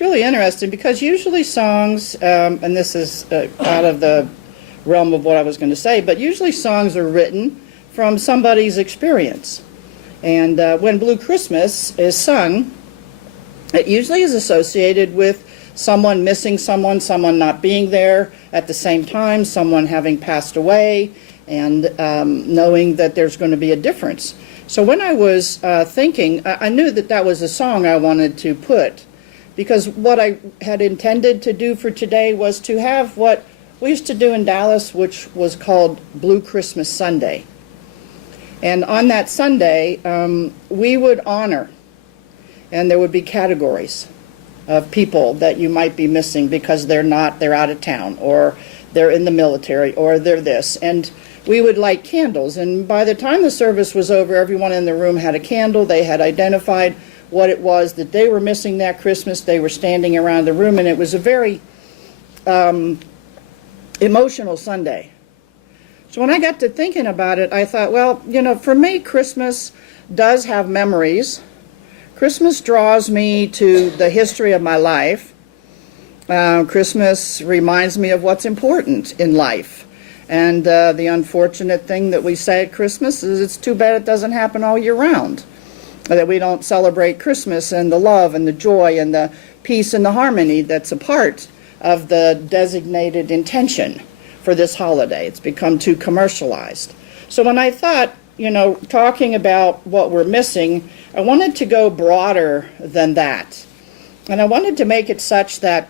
it's really interesting because usually songs, and this is out of the realm of what I was going to say, but usually songs are written from somebody's experience. And when Blue Christmas is sung, it usually is associated with someone missing someone, someone not being there at the same time, someone having passed away, and knowing that there's going to be a difference. So when I was thinking, I knew that that was a song I wanted to put, because what I had intended to do for today was to have what we used to do in Dallas, which was called Blue Christmas Sunday. And on that Sunday, we would honor, and there would be categories of people that you might be missing because they're out of town, or they're in the military, or they're this. And we would light candles, and by the time the service was over, everyone in the room had a candle. They had identified what it was that they were missing that Christmas. They were standing around the room, and it was a very emotional Sunday. So when I got to thinking about it, I thought, well, you know, for me, Christmas does have memories. Christmas draws me to the history of my life. Christmas reminds me of what's important in life. And the unfortunate thing that we say at Christmas is it's too bad it doesn't happen all year round, that we don't celebrate Christmas and the love and the joy and the peace and the harmony that's a part of the designated intention for this holiday. It's become too commercialized. So when I thought, you know, talking about what we're missing, I wanted to go broader than that. And I wanted to make it such that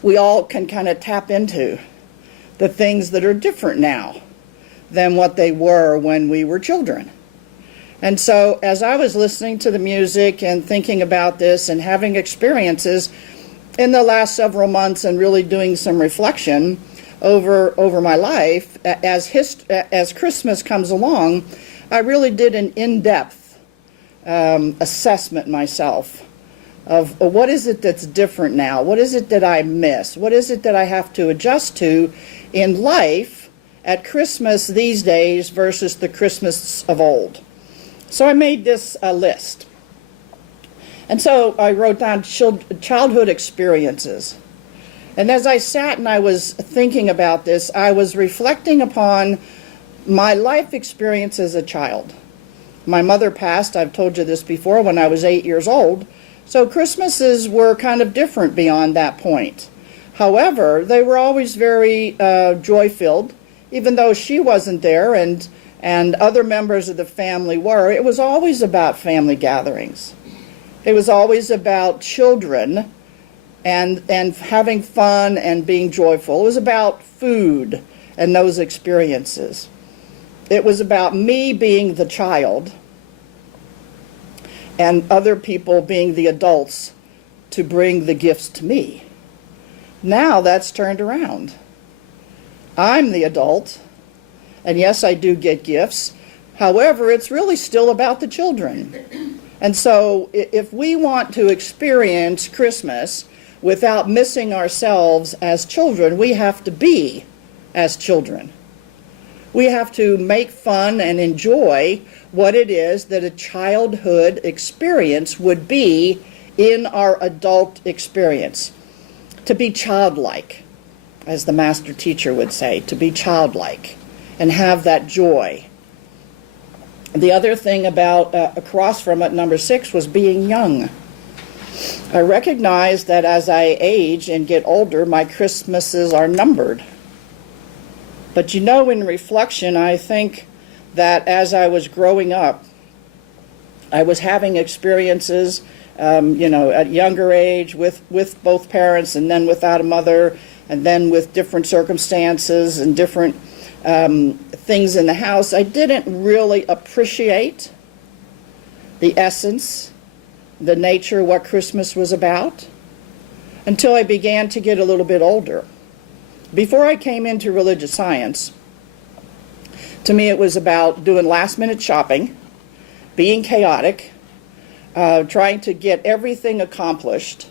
we all can kind of tap into the things that are different now than what they were when we were children. And so as I was listening to the music and thinking about this and having experiences in the last several months and really doing some reflection over my life, as Christmas comes along, I really did an in-depth assessment myself of what is it that's different now? What is it that I miss? What is it that I have to adjust to in life at Christmas these days versus the Christmas of old? So I made this list. And so I wrote down childhood experiences. And as I sat and I was thinking about this, I was reflecting upon my life experience as a child. My mother passed, I've told you this before, when I was 8 years old. So Christmases were kind of different beyond that point. However, they were always very joy-filled, even though she wasn't there and other members of the family were. It was always about family gatherings. It was always about children and having fun and being joyful. It was about food and those experiences. It was about me being the child and other people being the adults to bring the gifts to me. Now that's turned around. I'm the adult, and yes, I do get gifts. However, it's really still about the children. And so if we want to experience Christmas without missing ourselves as children, we have to be as children. We have to make fun and enjoy what it is that a childhood experience would be in our adult experience. To be childlike, as the master teacher would say, to be childlike and have that joy. The other thing about across from it, number 6, was being young. I recognize that as I age and get older, my Christmases are numbered. But you know, in reflection, I think that as I was growing up, I was having experiences, at younger age with both parents, and then without a mother, and then with different circumstances and different things in the house. I didn't really appreciate the essence, the nature, what Christmas was about, until I began to get a little bit older. Before I came into religious science, to me it was about doing last-minute shopping, being chaotic, trying to get everything accomplished,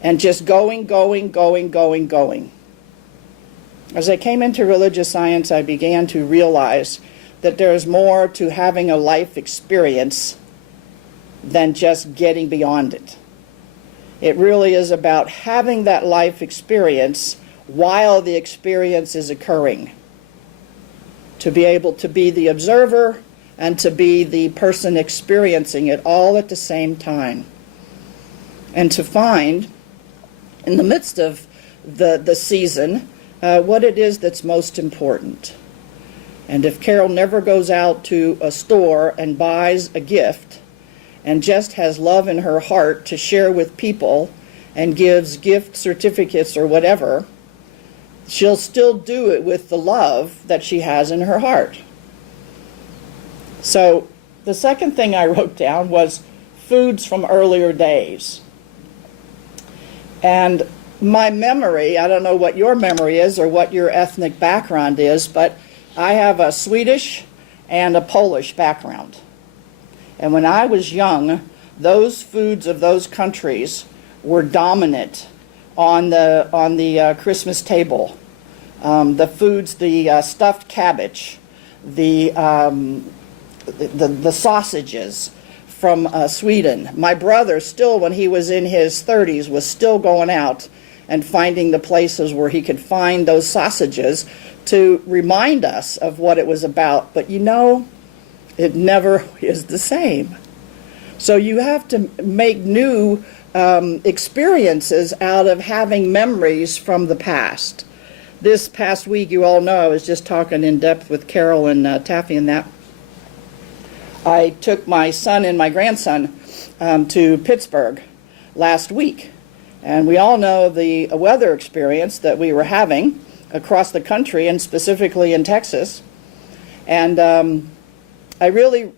and just going. As I came into religious science, I began to realize that there's more to having a life experience than just getting beyond it. It really is about having that life experience while the experience is occurring. To be able to be the observer and to be the person experiencing it all at the same time. And to find, in the midst of the season, what it is that's most important. And if Carol never goes out to a store and buys a gift and just has love in her heart to share with people and gives gift certificates or whatever, she'll still do it with the love that she has in her heart. So the second thing I wrote down was foods from earlier days. And my memory, I don't know what your memory is or what your ethnic background is, but I have a Swedish and a Polish background. And when I was young, those foods of those countries were dominant on the Christmas table. The foods, the stuffed cabbage, the sausages from Sweden. My brother still, when he was in his 30s, was still going out and finding the places where he could find those sausages to remind us of what it was about. But you know, it never is the same. So you have to make new experiences out of having memories from the past. This past week, you all know, I was just talking in depth with Carol and Taffy and that. I took my son and my grandson to Pittsburgh last week. And we all know the weather experience that we were having across the country and specifically in Texas. And I really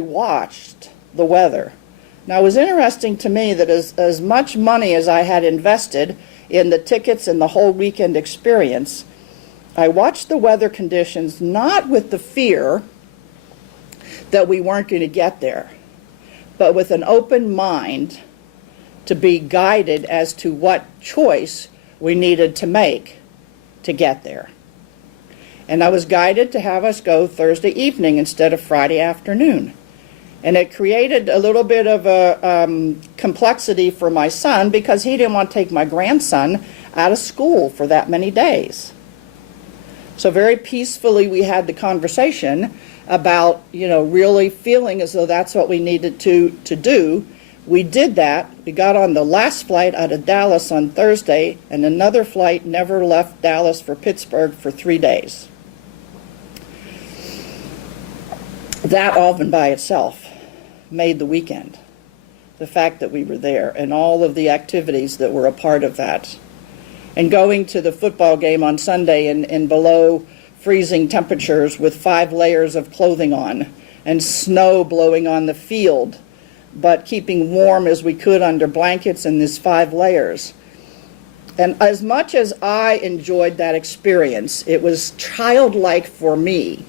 watched the weather. Now, it was interesting to me that as much money as I had invested in the tickets and the whole weekend experience, I watched the weather conditions not with the fear that we weren't going to get there, but with an open mind to be guided as to what choice we needed to make to get there. And I was guided to have us go Thursday evening instead of Friday afternoon. And it created a little bit of a complexity for my son because he didn't want to take my grandson out of school for that many days. So very peacefully we had the conversation about, you know, really feeling as though that's what we needed to do. We did that. We got on the last flight out of Dallas on Thursday, and another flight never left Dallas for Pittsburgh for 3 days. That all by itself made the weekend. The fact that we were there and all of the activities that were a part of that. And going to the football game on Sunday in below freezing temperatures with 5 layers of clothing on and snow blowing on the field, but keeping warm as we could under blankets in these 5 layers. And as much as I enjoyed that experience, it was childlike for me.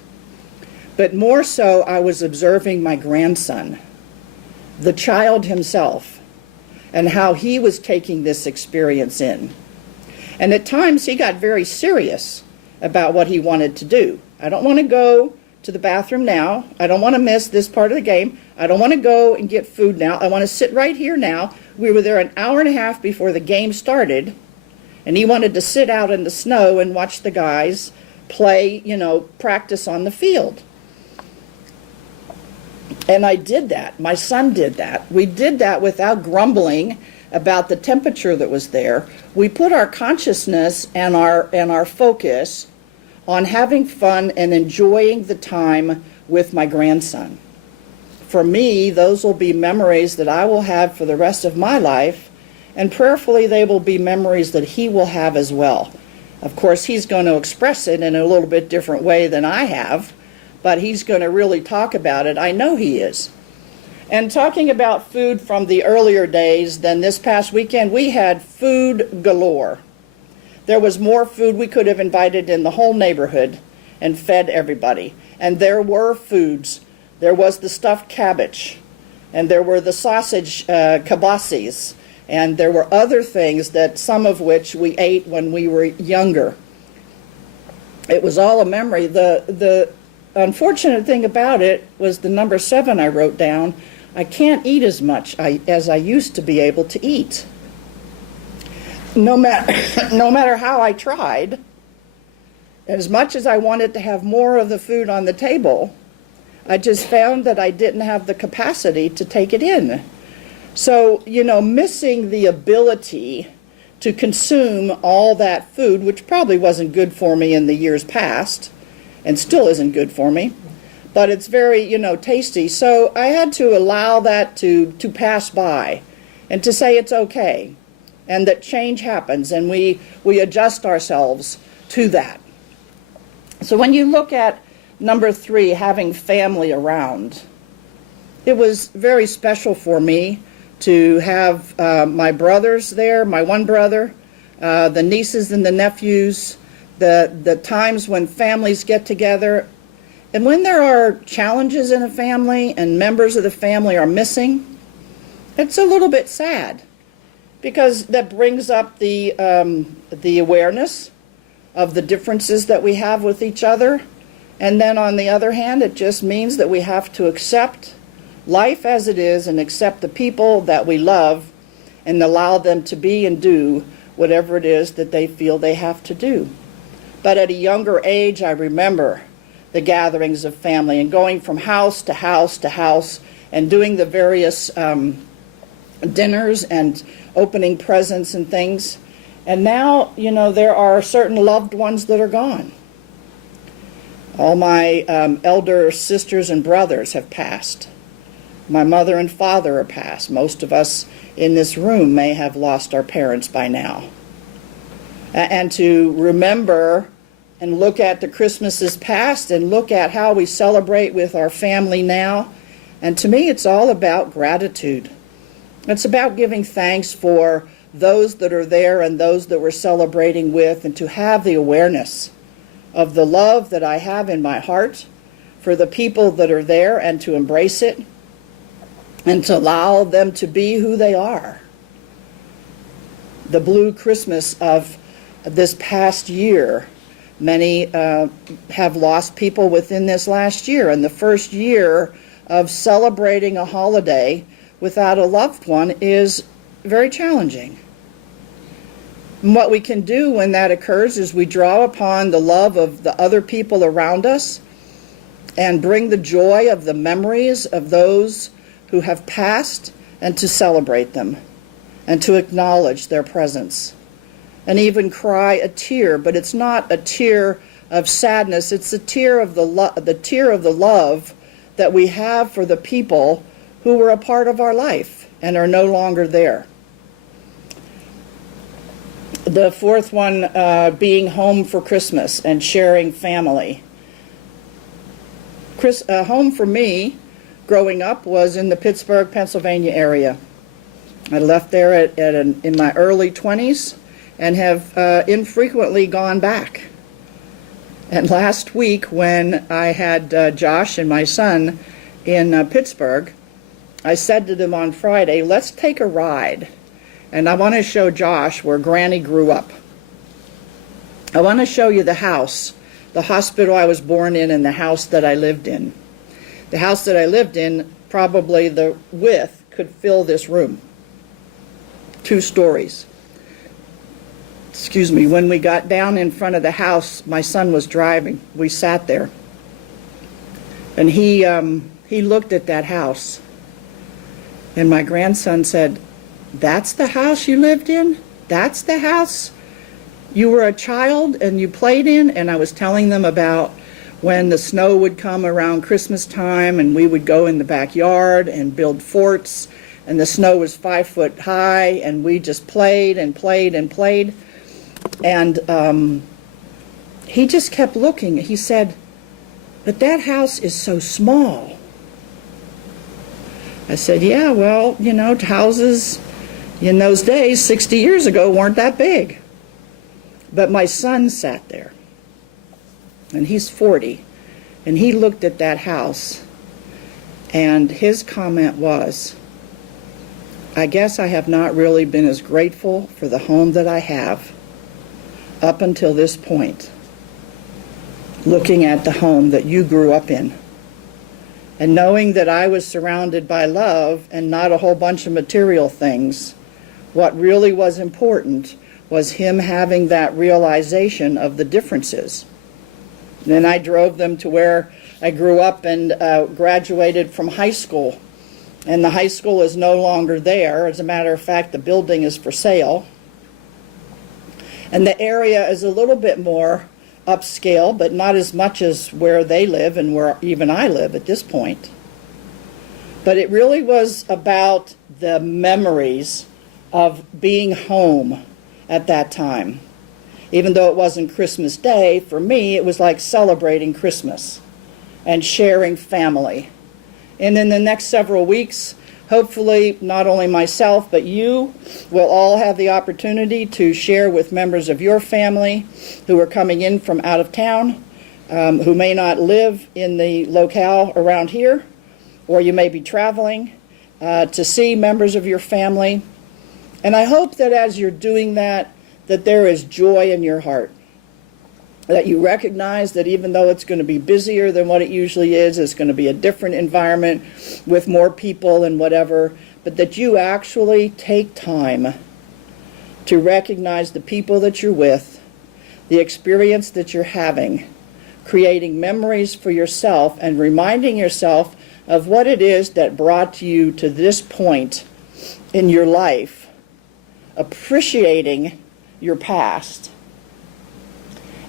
But more so, I was observing my grandson, the child himself, and how he was taking this experience in. And at times, he got very serious about what he wanted to do. I don't want to go to the bathroom now. I don't want to miss this part of the game. I don't want to go and get food now. I want to sit right here now. We were there an hour and a half before the game started, and he wanted to sit out in the snow and watch the guys play, you know, practice on the field. And I did that. My son did that. We did that without grumbling about the temperature that was there. We put our consciousness and our focus on having fun and enjoying the time with my grandson. For me, those will be memories that I will have for the rest of my life, and prayerfully they will be memories that he will have as well. Of course, he's going to express it in a little bit different way than I have, but he's going to really talk about it. I know he is. And talking about food from the earlier days, then this past weekend we had food galore. There was more food. We could have invited in the whole neighborhood and fed everybody. And there were foods. There was the stuffed cabbage, and there were the sausage kielbasis, and there were other things that some of which we ate when we were younger. It was all a memory. The unfortunate thing about it was the number 7 I wrote down I can't eat as much as I used to be able to eat. No matter how I tried, as much as I wanted to have more of the food on the table, I just found that I didn't have the capacity to take it in. So, missing the ability to consume all that food, which probably wasn't good for me in the years past, and still isn't good for me, but it's very, tasty. So I had to allow that to pass by and to say it's okay, and that change happens, and we adjust ourselves to that. So when you look at number 3, having family around, it was very special for me to have my brothers there, my one brother, the nieces and the nephews, the times when families get together. And when there are challenges in a family and members of the family are missing, it's a little bit sad, because that brings up the awareness of the differences that we have with each other. And then on the other hand, it just means that we have to accept life as it is and accept the people that we love and allow them to be and do whatever it is that they feel they have to do. But at a younger age, I remember the gatherings of family and going from house to house to house and doing the various dinners and opening presents and things. And now, there are certain loved ones that are gone. All my elder sisters and brothers have passed. My mother and father are passed. Most of us in this room may have lost our parents by now. And to remember and look at the Christmases past and look at how we celebrate with our family now. And to me, it's all about gratitude. It's about giving thanks for those that are there and those that we're celebrating with, and to have the awareness of the love that I have in my heart for the people that are there, and to embrace it and to allow them to be who they are. The blue Christmas of this past year, many have lost people within this last year, and the first year of celebrating a holiday without a loved one is very challenging. And what we can do when that occurs is we draw upon the love of the other people around us and bring the joy of the memories of those who have passed, and to celebrate them and to acknowledge their presence. And even cry a tear, but it's not a tear of sadness, it's a tear of the tear of the love that we have for the people who were a part of our life and are no longer there. The fourth one, being home for Christmas and sharing family. Home for me, growing up, was in the Pittsburgh, Pennsylvania area. I left there in my early 20s and have infrequently gone back. And last week, when I had Josh and my son in Pittsburgh, I said to them on Friday, let's take a ride. And I want to show Josh where Granny grew up. I want to show you the house, the hospital I was born in, and the house that I lived in. The house that I lived in, probably the width could fill this room. 2 stories. Excuse me, when we got down in front of the house, my son was driving. We sat there. And he looked at that house. And my grandson said, "That's the house you lived in? That's the house you were a child and you played in?" And I was telling them about when the snow would come around Christmas time and we would go in the backyard and build forts, and the snow was 5 foot high and we just played and played and played. And he just kept looking. He said, "But that house is so small." I said, "Yeah, well, houses in those days, 60 years ago, weren't that big." But my son sat there, and he's 40, and he looked at that house, and his comment was, "I guess I have not really been as grateful for the home that I have up until this point, looking at the home that you grew up in And knowing that I was surrounded by love and not a whole bunch of material things, what really was important was him having that realization of the differences. And then I drove them to where I grew up and graduated from high school. And the high school is no longer there. As a matter of fact, the building is for sale. And the area is a little bit more upscale, but not as much as where they live and where even I live at this point. But it really was about the memories of being home at that time. Even though it wasn't Christmas Day, for me it was like celebrating Christmas and sharing family. And in the next several weeks, hopefully not only myself, but you will all have the opportunity to share with members of your family who are coming in from out of town, who may not live in the locale around here, or you may be traveling to see members of your family. And I hope that as you're doing that, that there is joy in your heart, that you recognize that even though it's going to be busier than what it usually is, it's going to be a different environment with more people and whatever, but that you actually take time to recognize the people that you're with, the experience that you're having, creating memories for yourself and reminding yourself of what it is that brought you to this point in your life, appreciating your past.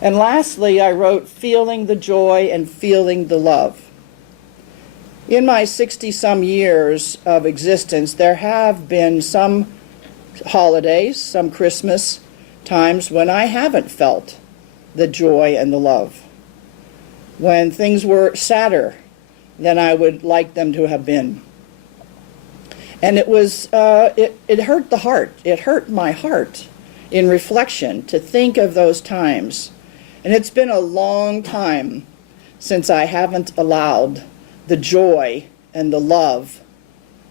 And lastly, I wrote feeling the joy and feeling the love. In my 60-some years of existence, there have been some holidays, some Christmas times when I haven't felt the joy and the love, when things were sadder than I would like them to have been. And it was, it hurt the heart. It hurt my heart in reflection to think of those times. And it's been a long time since I haven't allowed the joy and the love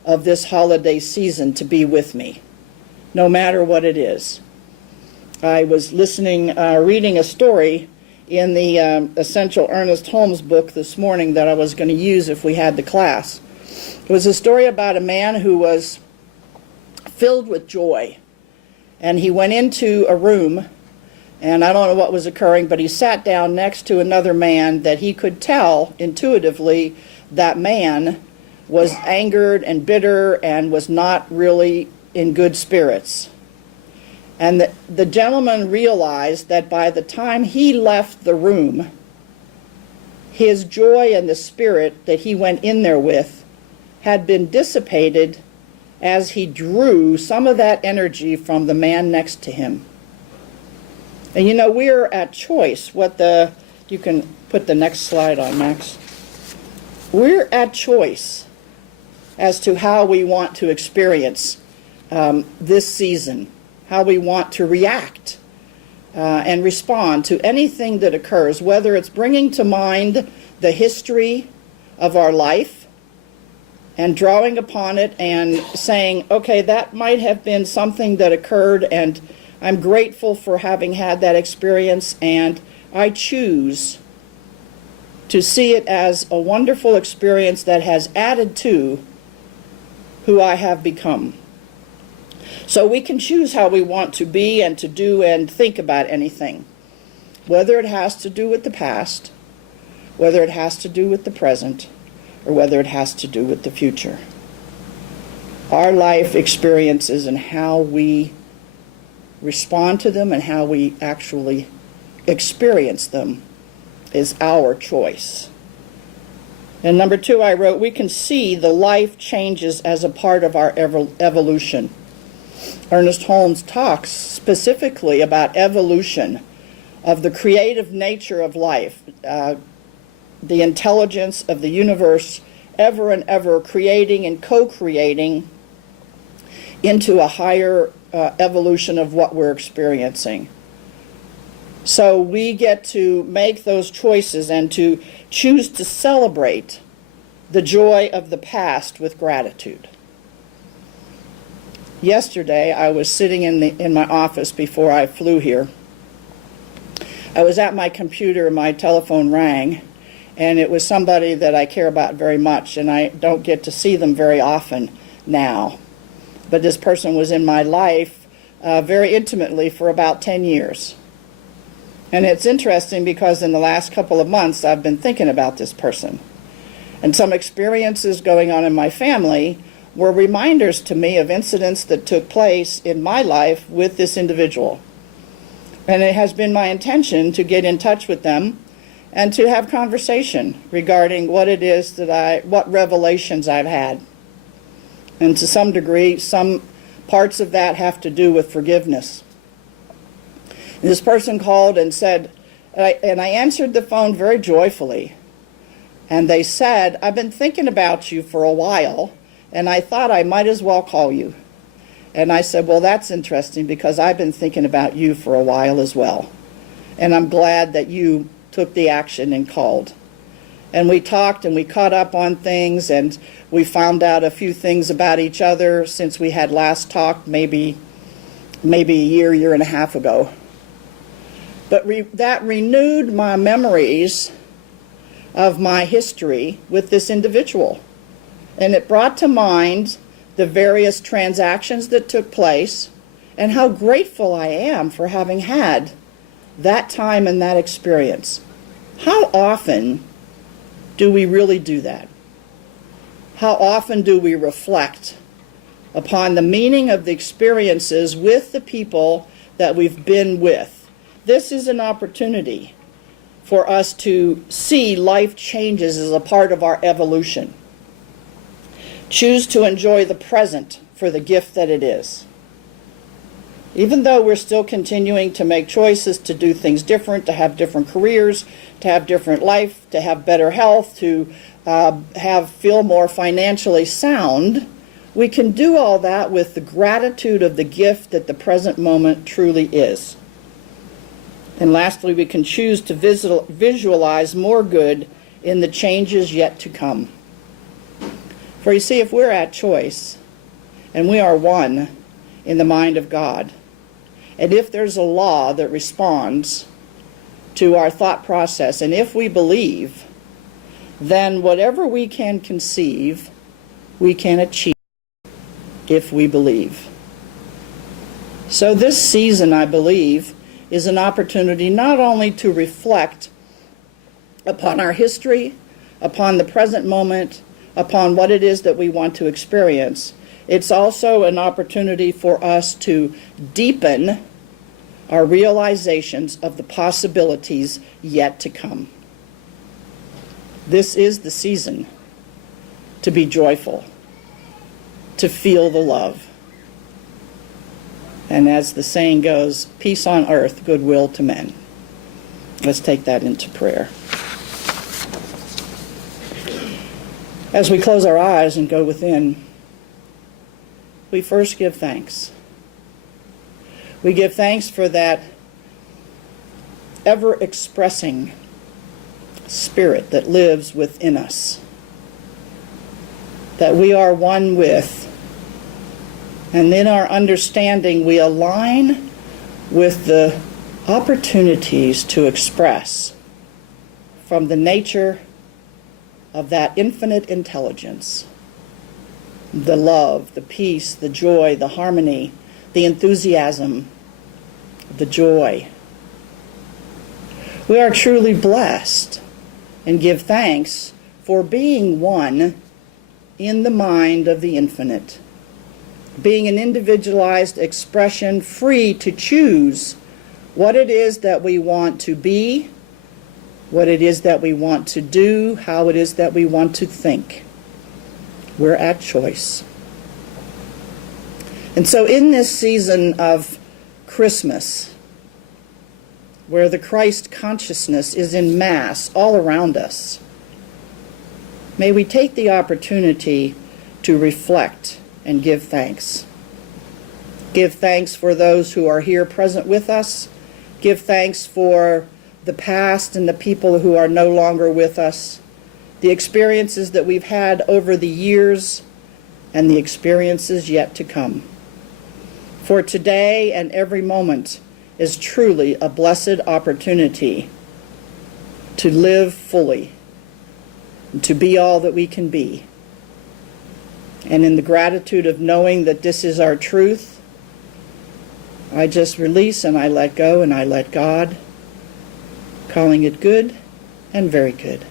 of this holiday season to be with me, no matter what it is. I was reading a story in the Essential Ernest Holmes book this morning that I was going to use if we had the class. It was a story about a man who was filled with joy. And he went into a room, and I don't know what was occurring, but he sat down next to another man that he could tell intuitively that man was angered and bitter and was not really in good spirits. And the gentleman realized that by the time he left the room, his joy and the spirit that he went in there with had been dissipated as he drew some of that energy from the man next to him. And you know, we're at choice. You can put the next slide on, Max. We're at choice as to how we want to experience this season, how we want to react and respond to anything that occurs, whether it's bringing to mind the history of our life and drawing upon it and saying, okay, that might have been something that occurred, and I'm grateful for having had that experience, and I choose to see it as a wonderful experience that has added to who I have become. So we can choose how we want to be and to do and think about anything, whether it has to do with the past, whether it has to do with the present, or whether it has to do with the future. Our life experiences and how we respond to them and how we actually experience them is our choice. And number 2, I wrote, we can see the life changes as a part of our evolution. Ernest Holmes talks specifically about evolution, of the creative nature of life, the intelligence of the universe ever and ever creating and co-creating into a higher evolution of what we're experiencing. So we get to make those choices and to choose to celebrate the joy of the past with gratitude. Yesterday, I was sitting in my office before I flew here. I was at my computer, my telephone rang, And it was somebody that I care about very much, and I don't get to see them very often now. But this person was in my life very intimately for about 10 years. And it's interesting because in the last couple of months I've been thinking about this person. And some experiences going on in my family were reminders to me of incidents that took place in my life with this individual. And it has been my intention to get in touch with them and to have conversation regarding what it is what revelations I've had. And to some degree, some parts of that have to do with forgiveness. And this person called and said, and I answered the phone very joyfully. And they said, I've been thinking about you for a while, and I thought I might as well call you. And I said, well, that's interesting because I've been thinking about you for a while as well. And I'm glad that you took the action and called. And we talked and we caught up on things, and we found out a few things about each other since we had last talked, maybe a year and a half ago. But that renewed my memories of my history with this individual. And it brought to mind the various transactions that took place and how grateful I am for having had that time and that experience. How often do we really do that? How often do we reflect upon the meaning of the experiences with the people that we've been with? This is an opportunity for us to see life changes as a part of our evolution. Choose to enjoy the present for the gift that it is. Even though we're still continuing to make choices to do things different, to have different careers, to have different life, to have better health, to feel more financially sound, we can do all that with the gratitude of the gift that the present moment truly is. And lastly, we can choose to visualize more good in the changes yet to come. For you see, if we're at choice, and we are one in the mind of God, and if there's a law that responds to our thought process, and if we believe, then whatever we can conceive, we can achieve if we believe. So this season, I believe, is an opportunity not only to reflect upon our history, upon the present moment, upon what it is that we want to experience. It's also an opportunity for us to deepen our realizations of the possibilities yet to come. This is the season to be joyful, to feel the love. And as the saying goes, peace on earth, goodwill to men. Let's take that into prayer. As we close our eyes and go within, we first give thanks. We give thanks for that ever-expressing spirit that lives within us, that we are one with. And in our understanding, we align with the opportunities to express from the nature of that infinite intelligence, the love, the peace, the joy, the harmony, the enthusiasm, the joy. We are truly blessed and give thanks for being one in the mind of the infinite, being an individualized expression free to choose what it is that we want to be, what it is that we want to do, how it is that we want to think. We're at choice. And so in this season of Christmas, where the Christ consciousness is in mass all around us, may we take the opportunity to reflect and give thanks. Give thanks for those who are here present with us. Give thanks for the past and the people who are no longer with us, the experiences that we've had over the years, and the experiences yet to come. For today and every moment is truly a blessed opportunity to live fully to be all that we can be. And in the gratitude of knowing that this is our truth, I just release and I let go and I let God, calling it good and very good.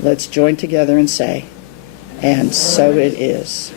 Let's join together and say, and so it is.